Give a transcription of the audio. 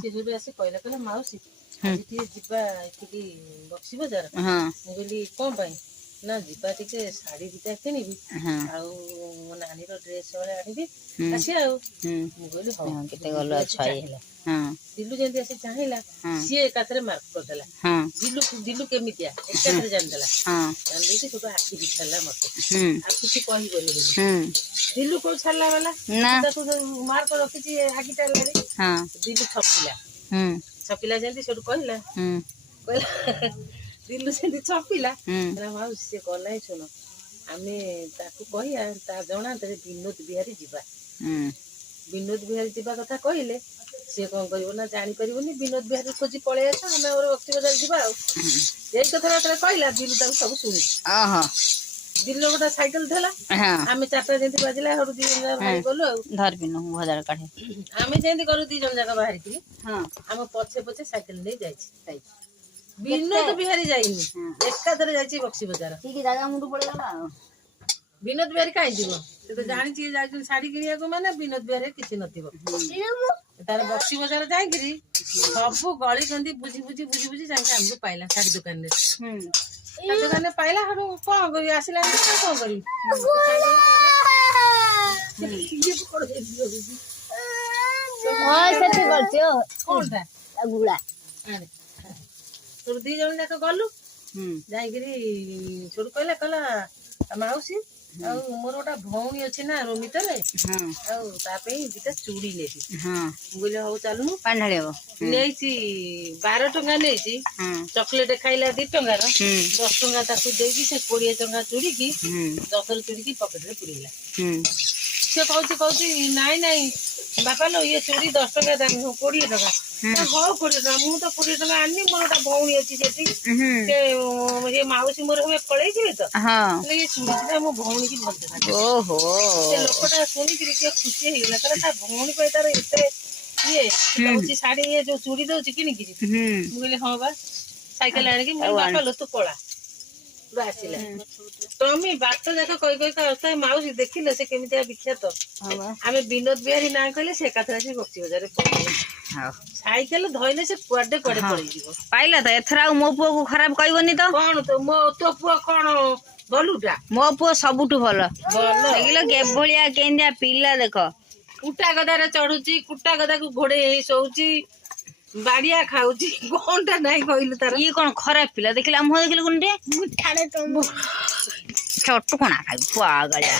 ସେ ଯୋଉ ଆସି କହିଲା କହିଲା ମାଉସୀ ଆଜି ଟିକେ ଯିବା ଏଠିକି ବକ୍ସି ବଜାର। ମୁଁ କହିଲି କଣ ପାଇଁ ନା ଯିବା ଟିକେ ଶାଢୀ ଦିଟା କିଣିବି ଆଉ ମୋ ନାନୀର ଡ୍ରେସ ହଳେ ଆଣିବି ଆସିବା ଆଉ। ମୁଁ କହିଲି ହଉ। କେତେ ଗଲ ଚାହିଁଲା ଦିଲୁ ଯେମିତି ଆସି ଚାହିଁଲା ସିଏ ଏକାଥରେ ମାର୍କ କରିଦେଲା ଦିଲୁ କେମିତିଆ ଏକାଥରେ ଜାଣିଦେଲା। ଜାଣିଦେଇକି ସେଠୁ ଆଖି ବି ଛାଡିଲା ମତେ ଆଉ କିଛି କହିବନି ବୋଲି। ଦିଲୁ କୋଉ ଛାଡିଲା ଗଲା ତାକୁ ମାର୍କ ରଖିଛି ଆଖିଟା ଦିଲୁ ଛପିଲା ଯେମିତି ସେଠୁ କହିଲା ଦିଲୁ ସେମିତି ଛପିଲା ମାଉସୀ ସିଏ ଗଲାଇଁ ଶୁଣ ଆମେ ତାକୁ କହିବା ତା ଜଣାନ୍ତରେ ବିନୋଦ ବିହାରୀ ଯିବା। ବିନୋଦ ବିହାରୀ ଯିବା କଥା କହିଲେ ସିଏ କଣ କରିବ ନା ଜାଣିପାରିବନି ବିନୋଦ ବିହାରୀ ଖୋଜି ପଳେଇ ଆସ ଆମେ ଆମର ବକ୍ସି ବଜାର ଯିବା ଆଉ। ଏଇ କଥା ଯେତେବେଳେ କହିଲା ଦିଲୁ ତାକୁ ସବୁ ଶୁଣିଛି। ଦିଲୁ ଗୋଟେ ସାଇକେଲ ଥିଲା ଆମେ ଚାରିଟା ଯେମିତି ବାଜିଲା ସେଠୁ ଦି ଜଣ ଯାକ ବାହାରି ଗଲୁ ଆଉ ଆମେ ଯେମିତି ଗଲୁ ଦି ଜଣ ଯାକ ବାହାରିକି ଆମ ପଛେ ପଛେ ସାଇକେଲ ନେଇ ଯାଇଛି। ବିନୋଦ ବିହାରୀ ଯାଇନି ଏକାଥରେ ଯାଇଛି ବକ୍ସି ବଜାର। ବିନୋଦ ବିହାରୀ କାହିଁ ଯିବ ସେ ତ ଜାଣିଛି ଯାଇଛନ୍ତି ଶାଢୀ କିଣିବାକୁ ମାନେ ବିନୋଦ ବିହାରୀ କିଛି ନଥିବ। ତାର ବକ୍ସି ବଜାର ଯାଇକିରି ସବୁ ଗଳି କନ୍ଦି ବୁଝି ଯାଇକି ଆମକୁ ପାଇଲା ଶାଢୀ ଦୋକାନରେ। ଶାଢୀ ଦୋକାନରେ ପାଇଲା ସେଠୁ କଣ କରିବି ଆସିଲା କଣ କରିବି ଦି ଜଣ ଯାକ ଗଲୁ ଯାଇକିରି ସେଠୁ କହିଲା ମାଉସୀ ଆଉ ମୋର ଗୋଟେ ଭଉଣୀ ଅଛି ନା ରୋମିତାରେ ଆଉ ତା ପାଇଁ ଦିଟା ଚୁଡ଼ି ନେବି। ମୁଁ କହିଲି ହଉ ଚାଲୁନୁ ନେଇଛି 12 ଟଙ୍କା ନେଇଛି ଚକୋଲେଟ ଖାଇଲା 2 ଟଙ୍କାର 10 ଟଙ୍କା ତାକୁ ଦେଇକି ସେ 20 ଟଙ୍କା ଚୁଡ଼ିକି 10 ଚୁଡ଼ିକି ପକେଟରେ ପୁରେଇଲା। ସେ କହୁଛି ନାଇଁ ବାପା लो ଇଏ ଚୁଡ଼ି 10 ଟଙ୍କା ଦାମ 20 ଟଙ୍କା। ହଉ 20 ଟଙ୍କା ମୁଁ ତ 20 ଟଙ୍କା ଆଣିନି ମୋର ଗୋଟେ ଭଉଣୀ ଅଛି ସେଠି ସେ ମାଉସୀ ମୋର ହୁଏ ପଳେଇଯିବେ ତ ଇଏ ଚୁଡ଼ି ମୋ ଭଉଣୀ କି ଭଲ ଦେଖା। ସେ ଲୋକଟା ଶୁଣିକିରି ଟିକେ ଖୁସି ହେଇଗଲା କହିଲା ତା ଭଉଣୀ ପାଇଁ ତାର ଏତେ ଇଏ ଦଉଛି ଶାଢୀ ଇଏ ଯୋଉ ଚୁଡ଼ି ଦଉଛି କିଣିକିରି। ମୁଁ କହିଲି ହଁ ବା ସାଇକେଲ ଆଣିକି ମୁଁ ବାପା लो ତୁ ପଳା ଆସିଲା ତମେ ବାଟ ଯାକ କହି ମାଉସୀ ଦେଖିଲେ ସେ କେମିତିଆ ବିଖ୍ୟାତ। ଆମେ ବିନୋଦ ବିହାରୀ ନାଁ କହିଲେ ସେ ଏକାଥରେ ଆସି ବକ୍ସି ବଜାରରେ ପହଞ୍ଚିଲା। ସାଇକେଲ ଧଇଲେ ସେ କୁଆଡେ ପଳେଇଯିବ ପାଇଲା ତ ଏଥର ଆଉ ମୋ ପୁଅକୁ ଖରାପ କହିବନି ତ। କଣ ତୋ ପୁଅ କଣ ଭଲୁଟା? ମୋ ପୁଅ ସବୁଠୁ ଭଲ ଦେଖିଲ କେଭଳିଆ କେନ୍ଦିଆ ପିଲା ଦେଖ। କୁଟା ଗଦାରେ ଚଢୁଛି କୁଟା ଗଦାକୁ ଘୋଡେଇ ହେଇ ଶୋଉଛି ବାଡିଆ ଖାଉଛି କଣଟା ନାଇଁ କହିଲୁ ତାର। ଇଏ କଣ ଖରାପ ପିଲା ଦେଖିଲା ମୁହଁ ଦେଖିଲୁ କୁଣ୍ଡେ ଛୋଟ କଣା ଖାଇ ପାଗଳିଆ।